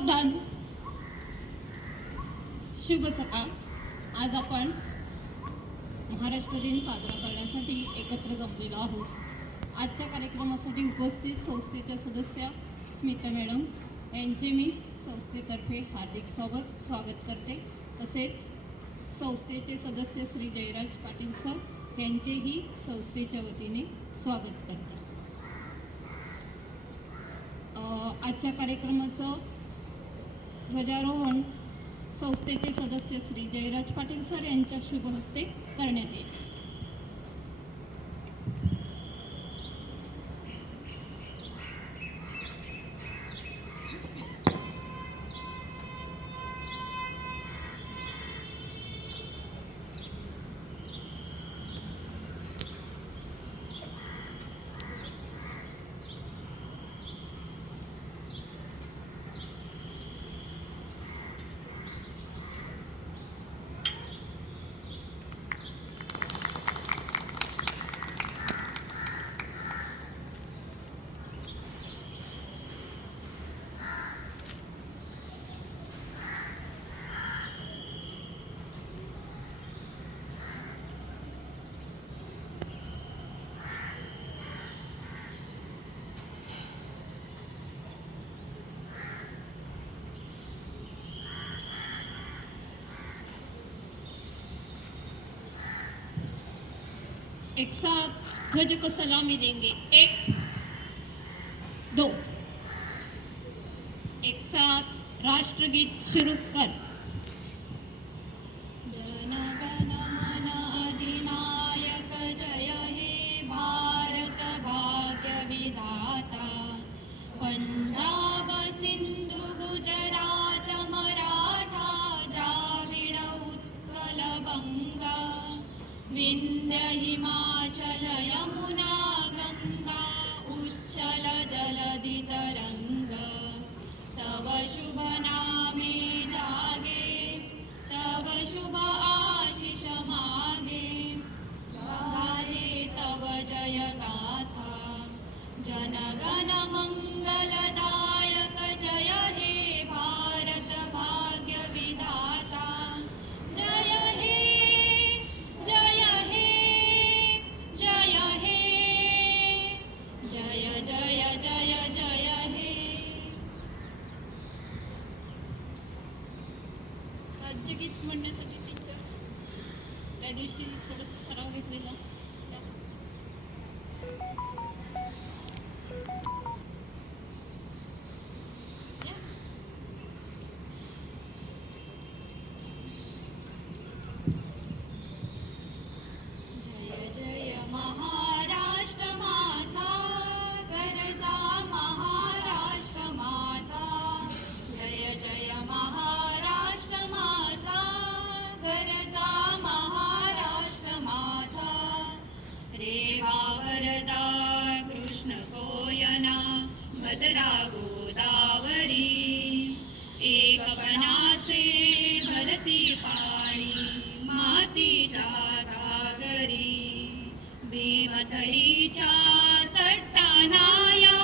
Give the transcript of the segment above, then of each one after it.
सावधान. शुभ सकाळ. आज आपण महाराष्ट्र दिन साजरा करण्यासाठी एकत्र जमलेलो आहोत. आजच्या कार्यक्रमासाठी उपस्थित संस्थेच्या सदस्य स्मिता मॅडम यांचे मी संस्थेतर्फे हार्दिक स्वागत करते. तसेच संस्थेचे सदस्य श्री जयराज पाटील सर यांचेही संस्थेच्या वतीने स्वागत करते. आजच्या कार्यक्रमाचं ध्वजारोहण संस्थेचे सदस्य श्री जयराज पाटील सर यांच्या शुभ हस्ते करण्यात येईल. एक साथ ध्वज को सलामी देंगे. 1 2. एक साथ राष्ट्रगीत शुरू कर. जन गण मन अधिनायक जय हे भारत भाग्य विधाता. पंजाब सिंधु गुजरात मराठा द्राविड उत्कल बंगा. विंध्य हिमाचल यमुना गंगा उच्चल जलधि तरंग. तव शुभ नामे जागे तव शुभ आशीष मागे. गाहे तव जय गाथा. जन गण मंगलदायक जय हे भारत भाग्य विधाता. जय हे जय हे जय हे जय जय जय जय हे. राज्यगीत म्हणण्यासाठी टीचर त्या दिवशी थोडासा सराव घेतलेला. जय जय महाराष्ट्र माझा गरजा महाराष्ट्र माझा. जय जय महाराष्ट्र माझा गरजा महाराष्ट्र माझा. रेवा वरदा कृष्ण सोयना भद्रा गोदावरी. एकपणाचे भरती पाणी मातीच्या घागरी. भीमथडीच्या तट्टानाया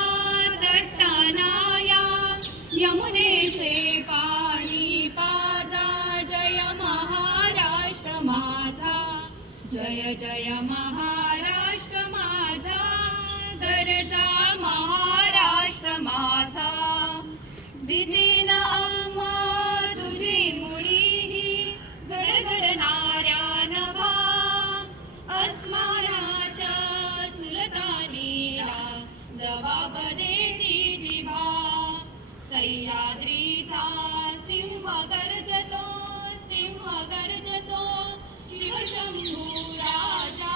यमुनेचे पाणी पाजा. जय महाराष्ट्र माझा. जय जय महाराष्ट्र माझा गरजा महाराष्ट्र माझा. भीतीन आम्हा तुझी मुळी गडगडणाऱ्या नभा. अस्मानाच्या सुलतानीला जवाब देती जिभा. सह्याद्रीचा सिंह गर्जतो शिवशंभू राजा.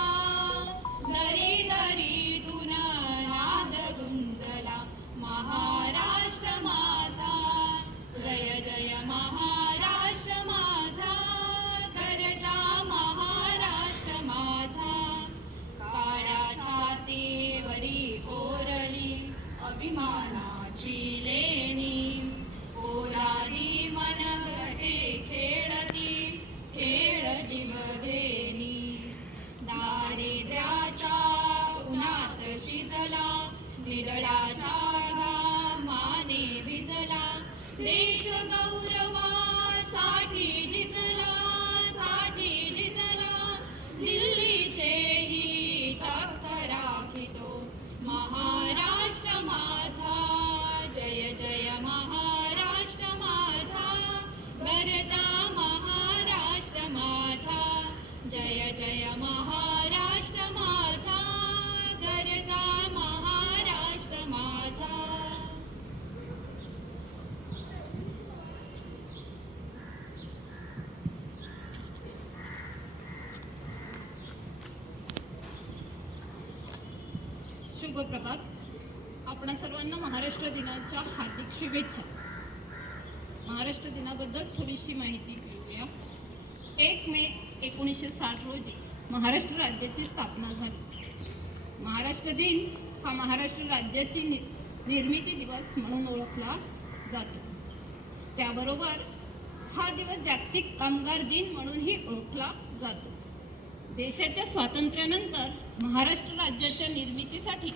दरी दरीतून नाद गुंजला महाराष्ट्र माझा. जय जय महाराष्ट्र माझा गरजा महाराष्ट्र माझा. काळ्या छातीवरी कोरली अभिमानाची लेणी. पोलादी मनगटे खेळती खेळ जीवघेणी. गौरवासाठी झिजला दिल्लीचेही तख्त राखितो महाराष्ट्र माझा जय जय महाराष्ट्र माझा गरजा महाराष्ट्र माझा जय जय महाराष्ट्र माझा गरजा महाराष्ट्र माझा. शुभ प्रभात. आपणा सर्वांना महाराष्ट्र दिनाच्या हार्दिक शुभेच्छा. महाराष्ट्र दिनाबद्दल थोडीशी माहिती घेऊया. 1 मे 1960 रोजी महाराष्ट्र राज्याची स्थापना झाली. महाराष्ट्र दिन हा महाराष्ट्र राज्याची निर्मिती दिवस म्हणून ओळखला जातो. त्याबरोबर हा दिवस जागतिक कामगार दिन म्हणूनही ओळखला जातो. देशाच्या स्वातंत्र्यानंतर महाराष्ट्र राज्याच्या निर्मितीसाठी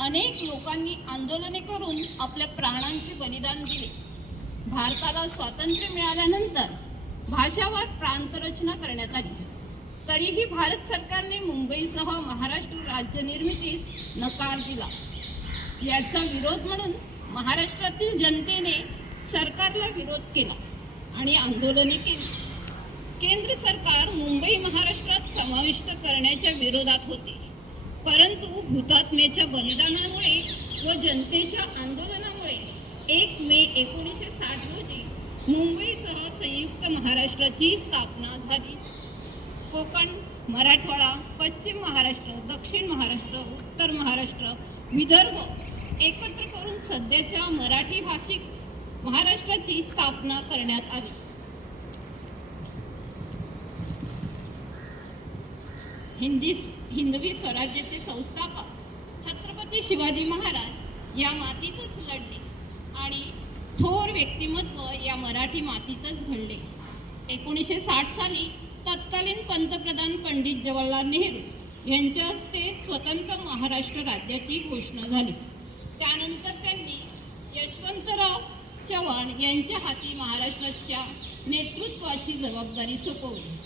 अनेक लोकांनी आंदोलने करून आपल्या प्राणांचे बलिदान दिले. भारताला स्वातंत्र्य मिळाल्यानंतर भाषावार प्रांतरचना करण्यात आली. तरीही भारत सरकारने मुंबईसह महाराष्ट्र राज्य निर्मितीस नकार दिला. याचा विरोध म्हणून महाराष्ट्रातील जनतेने सरकारला विरोध केला आणि आंदोलने केली. केंद्र सरकार मुंबई महाराष्ट्रात समाविष्ट करण्याच्या विरोधात होते. परंतु हुतात्म्याच्या बलिदानामुळे व जनतेच्या आंदोलनामुळे 1 मे 1960 रोजी मुंबईसह संयुक्त महाराष्ट्राची स्थापना झाली. कोकण, मराठवाडा, पश्चिम महाराष्ट्र, दक्षिण महाराष्ट्र, उत्तर महाराष्ट्र, विदर्भ एकत्र करून सध्याच्या मराठी भाषिक महाराष्ट्राची स्थापना करण्यात आली. हिंदवी स्वराज्याचे संस्थापक छत्रपती शिवाजी महाराज या मातीतच लढले आणि थोर व्यक्तिमत्व या मराठी मातीतच घडले. 1960 साली तत्कालीन पंतप्रधान पंडित जवाहरलाल नेहरू यांच्या हस्ते स्वतंत्र महाराष्ट्र राज्याची घोषणा झाली. त्यानंतर त्यांनी यशवंतराव चव्हाण यांच्या हाती महाराष्ट्राच्या नेतृत्वाची जबाबदारी सोपवली.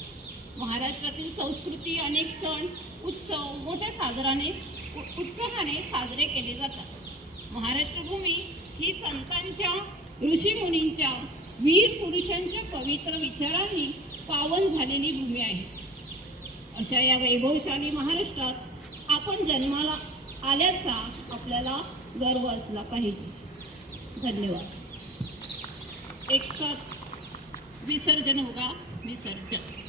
महाराष्ट्रातील संस्कृती अनेक सण उत्सव मोठ्या उत्साहाने साजरे केले जातात. महाराष्ट्रभूमी ही संतांच्या, ऋषीमुनींच्या, वीर पुरुषांच्या पवित्र विचारांनी पावन झालेली भूमी आहे. अशा या वैभवशाली महाराष्ट्रात आपण जन्माला आल्याचा आपल्याला गर्व असला पाहिजे. धन्यवाद. एक साथ विसर्जन होगा. विसर्जन.